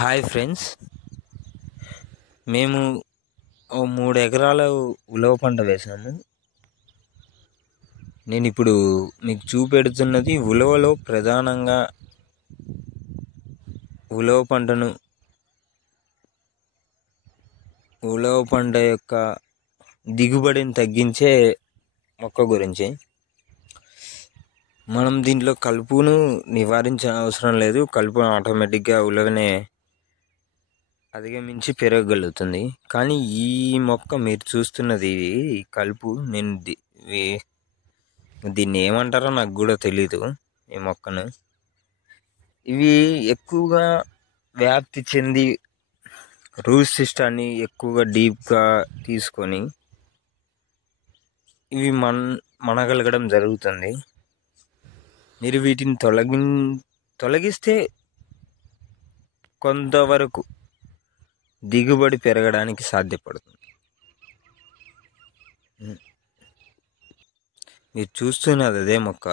Hi friends, మేము ఓ 3 ఎకరాల ఉలవ పంట వేసాము. నేను ఇప్పుడు మీకు చూపెడుతున్నది ఉలవలో ప్రధానంగా ఉలవ పంట యొక్క దిగుబడిని తగ్గించే మొక్క గురించి. మనం దీంట్లో కలుపును నివారించిన అవసరం లేదు. కలుపు ఆటోమేటిక్గా ఉలవనే అధిగమించి పెరగగలుగుతుంది. కానీ ఈ మొక్క మీరు చూస్తున్నది ఈ కలుపు, నేను దీన్ని ఏమంటారో నాకు కూడా తెలీదు. ఈ మొక్కను ఇవి ఎక్కువగా వ్యాప్తి చెంది రూట్ సిస్టాన్ని ఎక్కువగా డీప్గా తీసుకొని ఇవి మనగలగడం జరుగుతుంది. మీరు వీటిని తొలగిస్తే కొంతవరకు దిగుబడి పెరగడానికి సాధ్యపడుతుంది. మీరు చూస్తున్నది అదే మొక్క.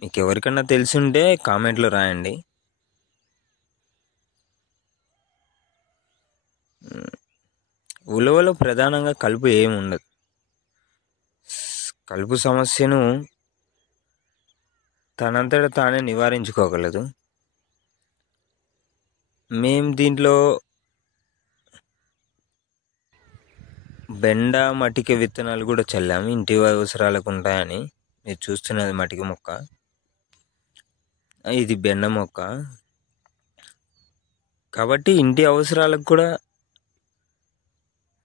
మీకు ఎవరికన్నా తెలిసింటే కామెంట్లో రాయండి. ఉలవలో ప్రధానంగా కలుపు ఏమి ఉండదు. కలుపు సమస్యను తనంతట తానే నివారించుకోగలదు. మేము దీంట్లో బెండ మటిక విత్తనాలు కూడా చల్లాము, ఇంటి అవసరాలకు ఉంటాయని. మీరు చూస్తున్నది మటిక మొక్క, ఇది బెండ మొక్క. కాబట్టి ఇంటి అవసరాలకు కూడా